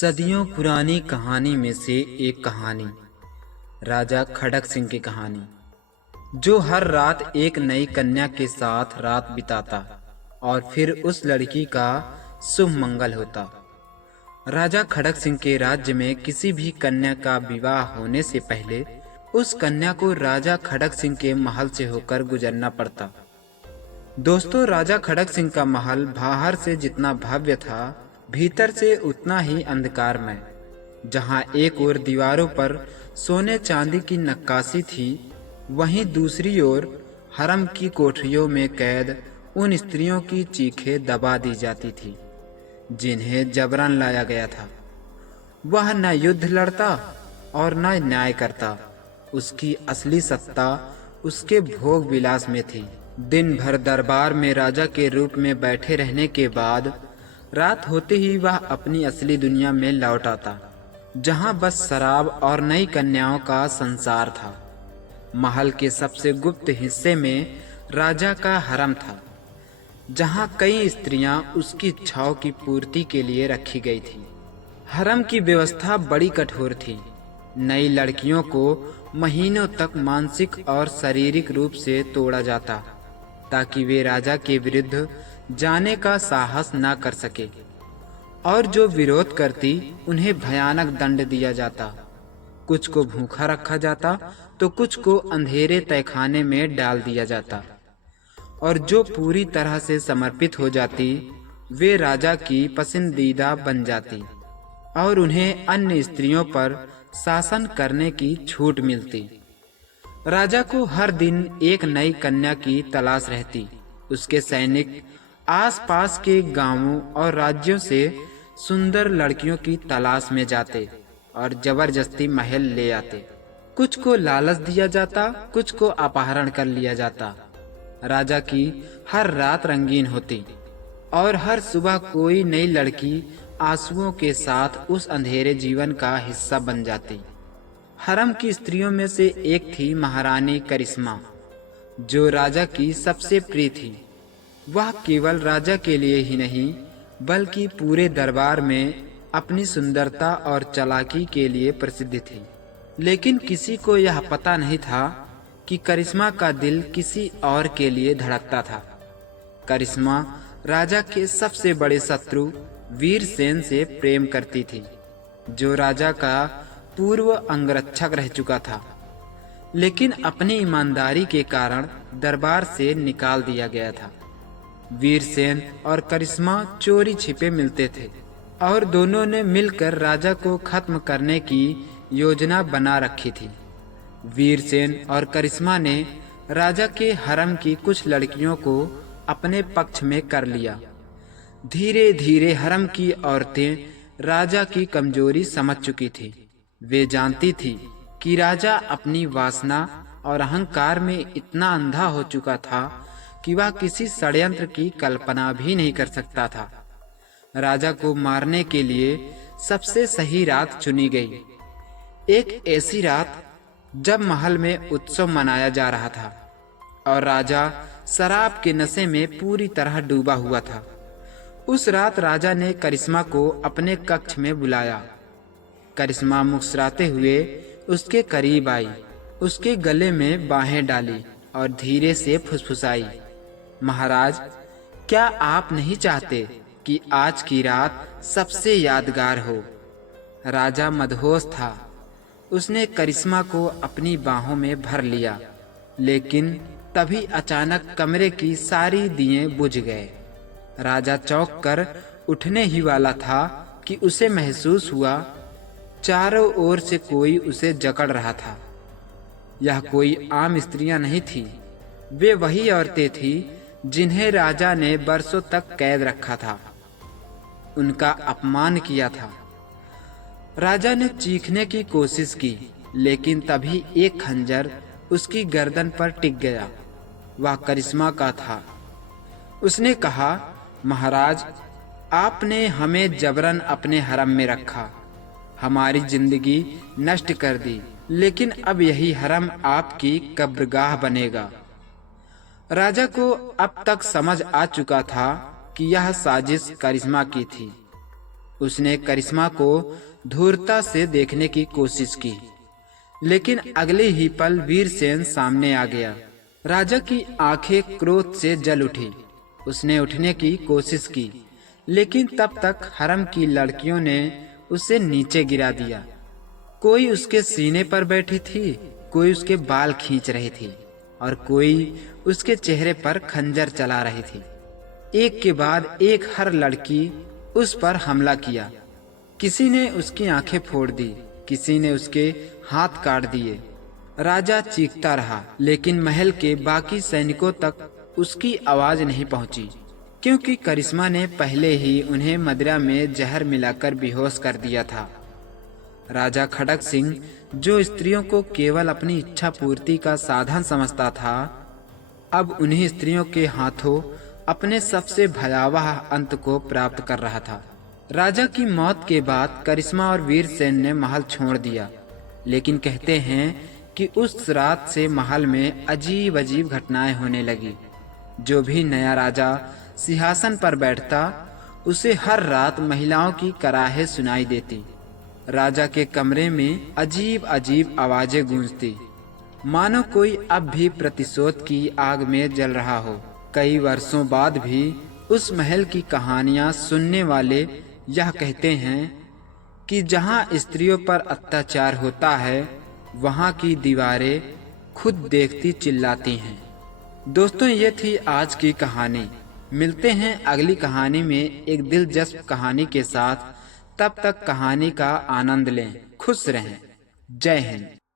सदियों पुरानी कहानी में से एक कहानी, राजा खड़क सिंह की कहानी, जो हर रात एक नई कन्या के साथ रात बिताता और फिर उस लड़की का शुभ मंगल होता। राजा खड़क सिंह के राज्य में किसी भी कन्या का विवाह होने से पहले उस कन्या को राजा खड़क सिंह के महल से होकर गुजरना पड़ता। दोस्तों, राजा खड़क सिंह का महल बाहर से जितना भव्य था, भीतर से उतना ही अंधकारमय। जहां एक ओर दीवारों पर सोने चांदी की नक्काशी थी, वहीं दूसरी ओर हरम की कोठरियों में कैद उन स्त्रियों की चीखें दबा दी जाती थी जिन्हें जबरन लाया गया था। वह न युद्ध लड़ता और न न्याय करता। उसकी असली सत्ता उसके भोग विलास में थी। दिन भर दरबार में राजा के रूप में बैठे रहने के बाद रात होते ही वह अपनी असली दुनिया में लौट आता, जहां बस शराब और नई कन्याओं का संसार था। महल के सबसे गुप्त हिस्से में राजा का हरम था, जहां कई स्त्रियां उसकी इच्छाओं की पूर्ति के लिए रखी गई थी। हरम की व्यवस्था बड़ी कठोर थी। नई लड़कियों को महीनों तक मानसिक और शारीरिक रूप से तोड़ा जाता, ताकि वे राजा के विरुद्ध जाने का साहस न कर सके, और जो विरोध करती उन्हें भयानक दंड दिया जाता। कुछ को भूखा रखा जाता तो कुछ को अंधेरे तहखाने में डाल दिया जाता, और जो पूरी तरह से समर्पित हो जाती वे राजा की पसंदीदा बन जाती और उन्हें अन्य स्त्रियों पर शासन करने की छूट मिलती। राजा को हर दिन एक नई कन्या की तलाश रहती। उसके सैनिक आसपास के गांवों और राज्यों से सुंदर लड़कियों की तलाश में जाते और जबरदस्ती महल ले आते। कुछ को लालच दिया जाता, कुछ को अपहरण कर लिया जाता। राजा की हर रात रंगीन होती और हर सुबह कोई नई लड़की आंसुओं के साथ उस अंधेरे जीवन का हिस्सा बन जाती। हरम की स्त्रियों में से एक थी महारानी करिश्मा, जो राजा की सबसे प्रिय थी। वह केवल राजा के लिए ही नहीं, बल्कि पूरे दरबार में अपनी सुंदरता और चालाकी के लिए प्रसिद्ध थी। लेकिन किसी को यह पता नहीं था कि करिश्मा का दिल किसी और के लिए धड़कता था। करिश्मा राजा के सबसे बड़े शत्रु वीरसेन से प्रेम करती थी, जो राजा का पूर्व अंगरक्षक रह चुका था, लेकिन अपनी ईमानदारी के कारण दरबार से निकाल दिया गया था। वीरसेन और करिश्मा चोरी छिपे मिलते थे और दोनों ने मिलकर राजा को खत्म करने की योजना बना रखी थी। वीरसेन और करिश्मा ने राजा के हरम की कुछ लड़कियों को अपने पक्ष में कर लिया। धीरे धीरे हरम की औरतें राजा की कमजोरी समझ चुकी थी। वे जानती थी कि राजा अपनी वासना और अहंकार में इतना अंधा हो चुका था कि वह किसी षड्यंत्र की कल्पना भी नहीं कर सकता था। राजा को मारने के लिए सबसे सही रात चुनी गई। एक ऐसी रात जब महल में उत्सव मनाया जा रहा था और राजा शराब के नशे में पूरी तरह डूबा हुआ था। उस रात राजा ने करिश्मा को अपने कक्ष में बुलाया। करिश्मा मुस्कुराते हुए उसके करीब आई, उसके गले में बाहें डाली और धीरे से फुसफुसाई, महाराज, क्या आप नहीं चाहते कि आज की रात सबसे यादगार हो? राजा मदहोश था। उसने करिश्मा को अपनी बाहों में भर लिया, लेकिन तभी अचानक कमरे की सारी दिएं बुझ गए। राजा चौंक कर उठने ही वाला था कि उसे महसूस हुआ चारों ओर से कोई उसे जकड़ रहा था। यह कोई आम स्त्रियां नहीं थी, वे वही औरतें थी जिन्हें राजा ने बरसों तक कैद रखा था, उनका अपमान किया था। राजा ने चीखने की कोशिश की, लेकिन तभी एक खंजर उसकी गर्दन पर टिक गया। वह करिश्मा का था। उसने कहा, महाराज, आपने हमें जबरन अपने हरम में रखा, हमारी जिंदगी नष्ट कर दी, लेकिन अब यही हरम आपकी कब्रगाह बनेगा। राजा को अब तक समझ आ चुका था कि यह साजिश करिश्मा की थी। उसने करिश्मा को धूर्तता से देखने की कोशिश की, लेकिन अगले ही पल वीरसेन सामने आ गया। राजा की आंखें क्रोध से जल उठी। उसने उठने की कोशिश की, लेकिन तब तक हरम की लड़कियों ने उसे नीचे गिरा दिया। कोई उसके सीने पर बैठी थी, कोई उसके बाल खींच रही थी और कोई उसके चेहरे पर खंजर चला रही थी। एक के बाद एक हर लड़की उस पर हमला किया। किसी ने उसकी आंखें फोड़ दी, किसी ने उसके हाथ काट दिए। राजा चीखता रहा, लेकिन महल के बाकी सैनिकों तक उसकी आवाज नहीं पहुंची, क्योंकि करिश्मा ने पहले ही उन्हें मदिरा में जहर मिलाकर बेहोश कर दिया था। राजा खड़क सिंह, जो स्त्रियों को केवल अपनी इच्छा पूर्ति का साधन समझता था, अब उन्हीं स्त्रियों के हाथों अपने सबसे भयावह अंत को प्राप्त कर रहा था। राजा की मौत के बाद करिश्मा और वीरसेन ने महल छोड़ दिया, लेकिन कहते हैं कि उस रात से महल में अजीब अजीब घटनाएं होने लगी। जो भी नया राजा सिंहासन पर बैठता, उसे हर रात महिलाओं की कराहें सुनाई देती। राजा के कमरे में अजीब अजीब आवाजें गूंजती, मानो कोई अब भी प्रतिशोध की आग में जल रहा हो। कई वर्षों बाद भी उस महल की कहानियां सुनने वाले यह कहते हैं कि जहां स्त्रियों पर अत्याचार होता है, वहां की दीवारें खुद देखती चिल्लाती हैं। दोस्तों, ये थी आज की कहानी। मिलते हैं अगली कहानी में एक दिलचस्प कहानी के साथ। तब तक कहानी का आनंद लें, खुश रहें। जय हिंद।